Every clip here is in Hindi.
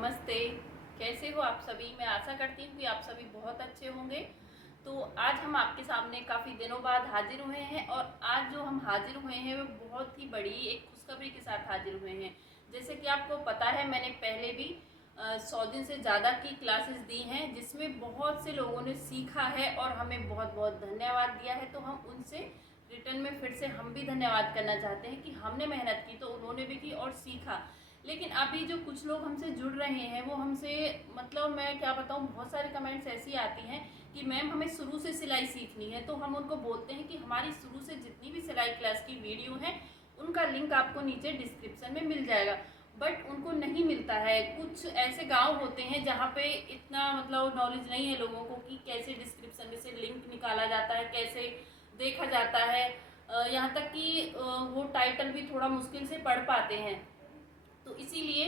नमस्ते। कैसे हो आप सभी? मैं आशा करती हूँ कि आप सभी बहुत अच्छे होंगे। तो आज हम आपके सामने काफ़ी दिनों बाद हाजिर हुए हैं और आज जो हम हाजिर हुए हैं वो बहुत ही बड़ी एक खुशखबरी के साथ हाजिर हुए हैं। जैसे कि आपको पता है, मैंने पहले भी 100 दिन से ज़्यादा की क्लासेस दी हैं जिसमें बहुत से लोगों ने सीखा है और हमें बहुत बहुत धन्यवाद दिया है। तो हम उनसे रिटर्न में फिर से हम भी धन्यवाद करना चाहते हैं कि हमने मेहनत की तो उन्होंने भी की और सीखा। लेकिन अभी जो कुछ लोग हमसे जुड़ रहे हैं वो हमसे, मतलब मैं क्या बताऊँ, बहुत सारे कमेंट्स ऐसी आती हैं कि मैम हमें शुरू से सिलाई सीखनी है। तो हम उनको बोलते हैं कि हमारी शुरू से जितनी भी सिलाई क्लास की वीडियो है उनका लिंक आपको नीचे डिस्क्रिप्शन में मिल जाएगा। बट उनको नहीं मिलता है। कुछ ऐसे गांव होते हैं जहाँ पे इतना मतलब नॉलेज नहीं है लोगों को कि कैसे डिस्क्रिप्शन में से लिंक निकाला जाता है, कैसे देखा जाता है। यहाँ तक कि वो टाइटल भी थोड़ा मुश्किल से पढ़ पाते हैं। तो इसीलिए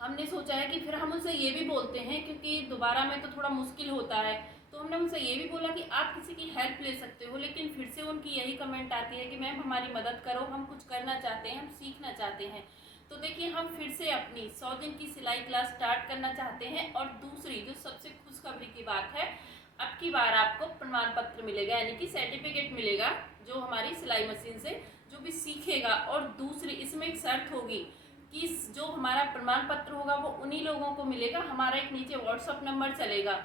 हमने सोचा है कि फिर हम उनसे ये भी बोलते हैं, क्योंकि दोबारा में तो थोड़ा मुश्किल होता है। तो हमने उनसे ये भी बोला कि आप किसी की हेल्प ले सकते हो। लेकिन फिर से उनकी यही कमेंट आती है कि मैम हमारी मदद करो, हम कुछ करना चाहते हैं, हम सीखना चाहते हैं। तो देखिए, हम फिर से अपनी 100 दिन की सिलाई क्लास स्टार्ट करना चाहते हैं। और दूसरी जो सबसे खुशखबरी की बात है, अब की बार आपको प्रमाण पत्र मिलेगा, यानी कि सर्टिफिकेट मिलेगा जो हमारी सिलाई मशीन से जो भी सीखेगा। और दूसरी इसमें एक शर्त होगी कि जो हमारा प्रमाण पत्र होगा वो उन्हीं लोगों को मिलेगा। हमारा एक नीचे व्हाट्सअप नंबर चलेगा,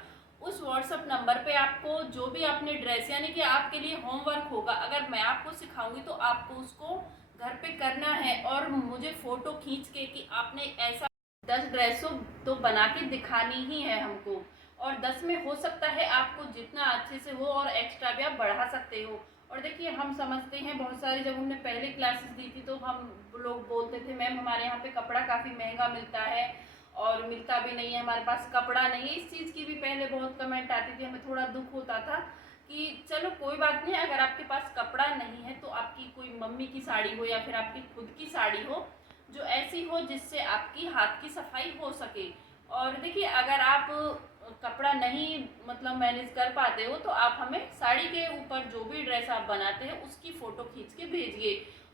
उस व्हाट्सअप नंबर पे आपको जो भी अपने ड्रेस, यानी कि आपके लिए होमवर्क होगा, अगर मैं आपको सिखाऊंगी तो आपको उसको घर पे करना है और मुझे फ़ोटो खींच के कि आपने ऐसा 10 ड्रेसों तो बना के दिखानी ही है हमको। और 10 में हो सकता है आपको जितना अच्छे से हो और एक्स्ट्रा भी आप बढ़ा सकते हो। और देखिए, हम समझते हैं बहुत सारे, जब हमने पहले क्लासेस दी थी तो हम लोग बोलते थे मैम हमारे यहाँ पे कपड़ा काफ़ी महंगा मिलता है और मिलता भी नहीं है, हमारे पास कपड़ा नहीं है। इस चीज़ की भी पहले बहुत कमेंट आती थी, हमें थोड़ा दुख होता था कि चलो कोई बात नहीं, अगर आपके पास कपड़ा नहीं है तो आपकी कोई मम्मी की साड़ी हो या फिर आपकी खुद की साड़ी हो जो ऐसी हो जिससे आपकी हाथ की सफाई हो सके। और देखिए, अगर आप कपड़ा नहीं मतलब मैनेज कर पाते हो तो आप हमें साड़ी के ऊपर जो भी ड्रेस आप बनाते हैं उसकी फ़ोटो खींच के भेजिए,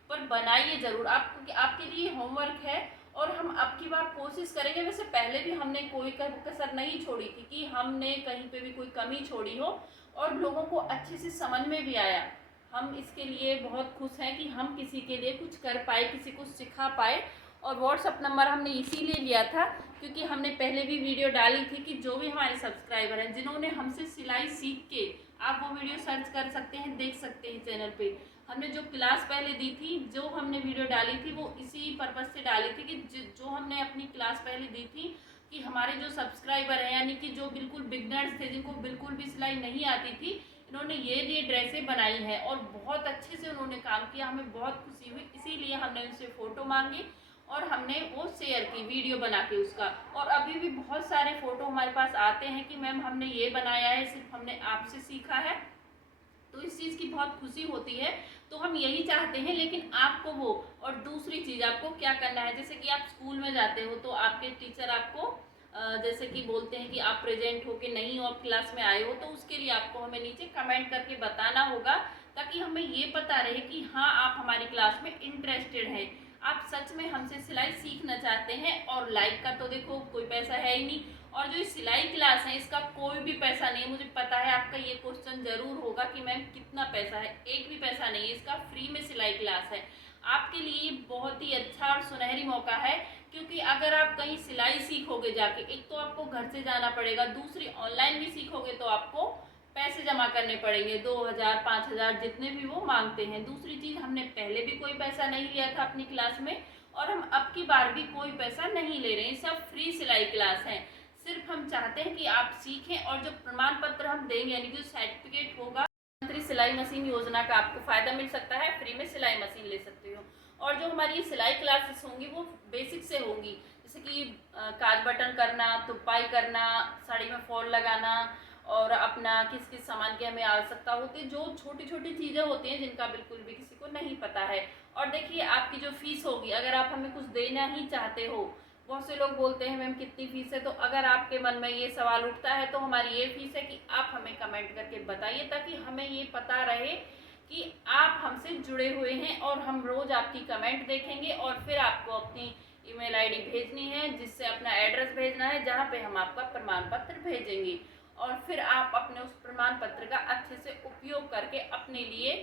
पर बनाइए ज़रूर आप, क्योंकि आपके लिए होमवर्क है। और हम अब की बार कोशिश करेंगे, वैसे पहले भी हमने कोई कसर नहीं छोड़ी थी कि हमने कहीं पे भी कोई कमी छोड़ी हो और लोगों को अच्छे से समझ में भी आया। हम इसके लिए बहुत खुश हैं कि हम किसी के लिए कुछ कर पाए, किसी को सिखा पाए। और व्हाट्सअप नंबर हमने इसीलिए लिया था क्योंकि हमने पहले भी वीडियो डाली थी कि जो भी हमारे सब्सक्राइबर हैं जिन्होंने हमसे सिलाई सीख के, आप वो वीडियो सर्च कर सकते हैं, देख सकते हैं चैनल पे। हमने जो क्लास पहले दी थी, जो हमने वीडियो डाली थी वो इसी पर्पज़ से डाली थी कि जो हमने अपनी क्लास पहले दी थी कि हमारे जो सब्सक्राइबर हैं, यानी कि जो बिल्कुल बिगनर्स थे, जिनको बिल्कुल भी सिलाई नहीं आती थी, इन्होंने ये ड्रेसें बनाई हैं और बहुत अच्छे से उन्होंने काम किया, हमें बहुत खुशी हुई। इसीलिए हमने उनसे फ़ोटो मांगी और हमने वो शेयर की वीडियो बना के उसका। और अभी भी बहुत सारे फ़ोटो हमारे पास आते हैं कि मैम हमने ये बनाया है, सिर्फ हमने आपसे सीखा है। तो इस चीज़ की बहुत खुशी होती है। तो हम यही चाहते हैं, लेकिन आपको वो, और दूसरी चीज़ आपको क्या करना है, जैसे कि आप स्कूल में जाते हो तो आपके टीचर आपको जैसे कि बोलते हैं कि आप प्रेजेंट हो के नहीं हो, आप क्लास में आए हो, तो उसके लिए आपको हमें नीचे कमेंट करके बताना होगा ताकि हमें ये पता रहे कि हाँ आप हमारी क्लास में इंटरेस्टेड हैं, आप सच में हमसे सिलाई सीखना चाहते हैं। और लाइक का तो देखो कोई पैसा है ही नहीं, और जो सिलाई क्लास है इसका कोई भी पैसा नहीं है। मुझे पता है आपका ये क्वेश्चन जरूर होगा कि मैम कितना पैसा है, एक भी पैसा नहीं है, इसका फ्री में सिलाई क्लास है। आपके लिए बहुत ही अच्छा और सुनहरी मौका है, क्योंकि अगर आप कहीं सिलाई सीखोगे जाके, एक तो आपको घर से जाना पड़ेगा, दूसरी ऑनलाइन भी सीखोगे तो आपको पैसे जमा करने पड़ेंगे, 2000 5000 जितने भी वो मांगते हैं। दूसरी चीज़, हमने पहले भी कोई पैसा नहीं लिया था अपनी क्लास में और हम अब की बार भी कोई पैसा नहीं ले रहे हैं, सब फ्री सिलाई क्लास है। सिर्फ हम चाहते हैं कि आप सीखें और जो प्रमाण पत्र हम देंगे, यानी कि सर्टिफिकेट होगा, प्रधानमंत्री सिलाई मशीन योजना का आपको फ़ायदा मिल सकता है, फ्री में सिलाई मशीन ले सकते हो। और जो हमारी सिलाई क्लासेस होंगी वो बेसिक से होंगी, जैसे कि काज बटन करना, तुरपाई करना, साड़ी में फॉल लगाना और अपना किस किस सामान की हमें आवश्यकता होती है, जो छोटी छोटी चीज़ें होती हैं जिनका बिल्कुल भी किसी को नहीं पता है। और देखिए, आपकी जो फीस होगी, अगर आप हमें कुछ देना ही चाहते हो, बहुत से लोग बोलते हैं मैम कितनी फ़ीस है, तो अगर आपके मन में ये सवाल उठता है तो हमारी ये फ़ीस है कि आप हमें कमेंट करके बताइए ताकि हमें ये पता रहे कि आप हमसे जुड़े हुए हैं। और हम रोज़ आपकी कमेंट देखेंगे और फिर आपको अपनी ईमेल आईडी भेजनी है, जिससे अपना एड्रेस भेजना है, जहाँ पे हम आपका प्रमाण पत्र भेजेंगे। और फिर आप अपने उस प्रमाण पत्र का अच्छे से उपयोग करके अपने लिए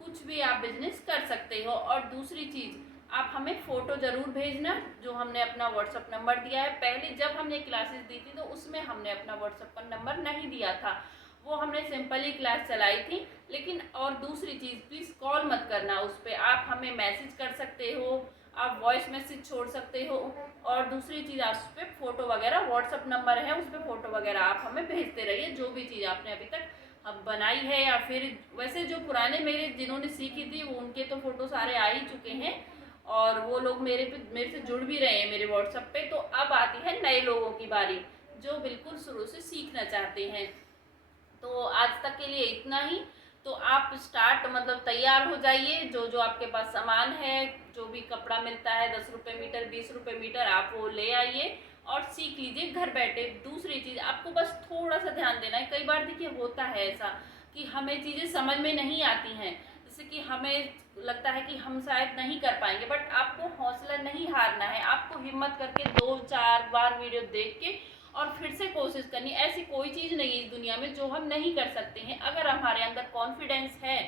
कुछ भी आप बिजनेस कर सकते हो। और दूसरी चीज़, आप हमें फ़ोटो ज़रूर भेजना, जो हमने अपना व्हाट्सअप नंबर दिया है। पहले जब हमने क्लासेस दी थी तो उसमें हमने अपना व्हाट्सअप का नंबर नहीं दिया था, वो हमने सिंपली क्लास चलाई थी। लेकिन और दूसरी चीज़, प्लीज़ कॉल मत करना उस पर, आप हमें मैसेज कर सकते हो, आप वॉइस मैसेज छोड़ सकते हो। और दूसरी चीज़, आप उस पर फ़ोटो वगैरह, व्हाट्सअप नंबर है उस पर फ़ोटो वगैरह आप हमें भेजते रहिए, जो भी चीज़ आपने अभी तक अब बनाई है। या फिर वैसे जो पुराने मेरे जिन्होंने सीखी थी वो उनके तो फ़ोटो सारे आ ही चुके हैं, और वो लोग मेरे से जुड़ भी रहे हैं मेरे व्हाट्सएप पे। तो अब आती है नए लोगों की बारी, जो बिल्कुल शुरू से सीखना चाहते हैं। तो आज तक के लिए इतना ही। तो आप स्टार्ट मतलब तैयार हो जाइए, जो जो आपके पास सामान है, जो भी कपड़ा मिलता है 10 रुपये मीटर 20 रुपये मीटर, आप वो ले आइए और सीख लीजिए घर बैठे। दूसरी चीज़, आपको बस थोड़ा सा ध्यान देना है। कई बार देखिए होता है ऐसा कि हमें चीज़ें समझ में नहीं आती हैं, जैसे कि हमें लगता है कि हम शायद नहीं कर पाएंगे, बट आपको हौसला नहीं हारना है। आपको हिम्मत करके 2-4 बार वीडियो देख के और फिर से कोशिश करनी। ऐसी कोई चीज़ नहीं है इस दुनिया में जो हम नहीं कर सकते हैं। अगर हमारे अंदर कॉन्फिडेंस है,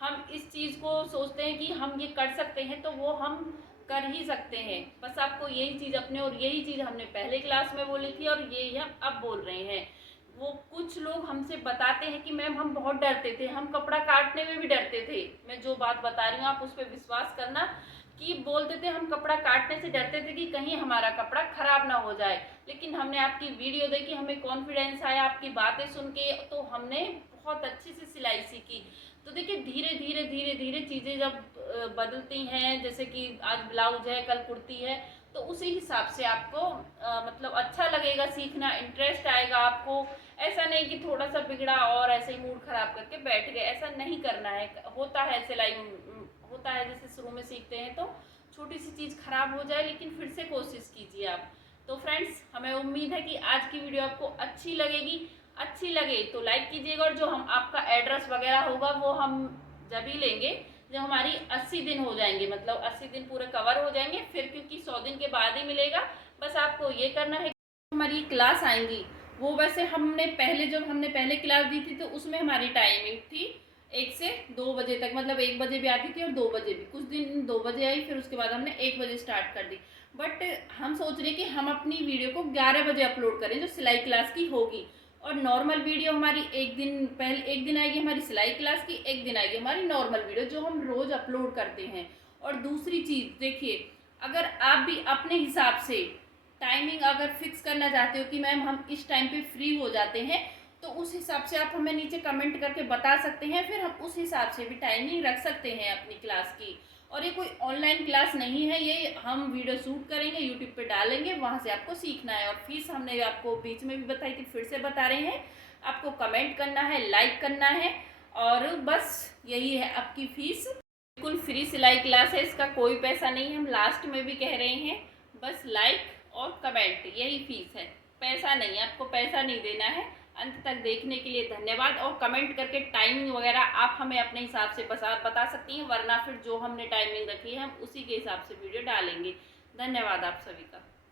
हम इस चीज़ को सोचते हैं कि हम ये कर सकते हैं, तो वो हम कर ही सकते हैं। बस आपको यही चीज़ अपने, और यही चीज़ हमने पहले क्लास में बोली थी और यही हम अब बोल रहे हैं। वो कुछ लोग हमसे बताते हैं कि मैम हम बहुत डरते थे, हम कपड़ा काटने में भी डरते थे। मैं जो बात बता रही हूँ आप उस पर विश्वास करना, कि बोलते थे हम कपड़ा काटने से डरते थे कि कहीं हमारा कपड़ा खराब ना हो जाए। लेकिन हमने आपकी वीडियो देखी, हमें कॉन्फिडेंस आया आपकी बातें सुन के, तो हमने बहुत अच्छे से सिलाई सीखी। तो देखिए धीरे धीरे धीरे धीरे चीज़ें जब बदलती हैं, जैसे कि आज ब्लाउज है कल कुर्ती है, तो उसी हिसाब से आपको मतलब अच्छा लगेगा सीखना, इंटरेस्ट आएगा आपको। ऐसा नहीं कि थोड़ा सा बिगड़ा और ऐसे ही मूड खराब करके बैठ गए, ऐसा नहीं करना है। होता है सिलाई, होता है जैसे शुरू में सीखते हैं तो छोटी सी चीज़ खराब हो जाए, लेकिन फिर से कोशिश कीजिए आप। तो फ्रेंड्स, हमें उम्मीद है कि आज की वीडियो आपको अच्छी लगेगी। अच्छी लगे तो लाइक कीजिएगा, और जो हम आपका एड्रेस वगैरह होगा वो हम जब ही लेंगे जब हमारी 80 दिन हो जाएंगे, मतलब 80 दिन पूरे कवर हो जाएंगे फिर, क्योंकि 100 दिन के बाद ही मिलेगा। बस आपको ये करना है, हमारी क्लास आएंगी वो, वैसे हमने पहले जब हमने पहले क्लास दी थी तो उसमें हमारी टाइमिंग थी 1 से 2 बजे तक, मतलब 1 बजे भी आती थी और 2 बजे भी। कुछ दिन 2 बजे आई, फिर उसके बाद हमने 1 बजे स्टार्ट कर दी। बट हम सोच रहे कि हम अपनी वीडियो को 11 बजे अपलोड करें, जो सिलाई क्लास की होगी। और नॉर्मल वीडियो हमारी एक दिन पहले, एक दिन आएगी हमारी सिलाई क्लास की, एक दिन आएगी हमारी नॉर्मल वीडियो जो हम रोज़ अपलोड करते हैं। और दूसरी चीज़ देखिए, अगर आप भी अपने हिसाब से टाइमिंग अगर फिक्स करना चाहते हो कि मैम हम इस टाइम पे फ्री हो जाते हैं, तो उस हिसाब से आप हमें नीचे कमेंट करके बता सकते हैं, फिर हम उस हिसाब से भी टाइमिंग रख सकते हैं अपनी क्लास की। और ये कोई ऑनलाइन क्लास नहीं है, ये हम वीडियो शूट करेंगे यूट्यूब पे डालेंगे, वहाँ से आपको सीखना है। और फीस हमने आपको बीच में भी बताई थी, फिर से बता रहे हैं, आपको कमेंट करना है, लाइक करना है, और बस यही है आपकी फ़ीस। बिल्कुल फ्री सिलाई क्लास है, इसका कोई पैसा नहीं है, हम लास्ट में भी कह रहे हैं। बस लाइक और कमेंट, यही फीस है, पैसा नहीं है, आपको पैसा नहीं देना है। अंत तक देखने के लिए धन्यवाद। और कमेंट करके टाइमिंग वगैरह आप हमें अपने हिसाब से बता सकती हैं, वरना फिर जो हमने टाइमिंग रखी है हम उसी के हिसाब से वीडियो डालेंगे। धन्यवाद आप सभी का।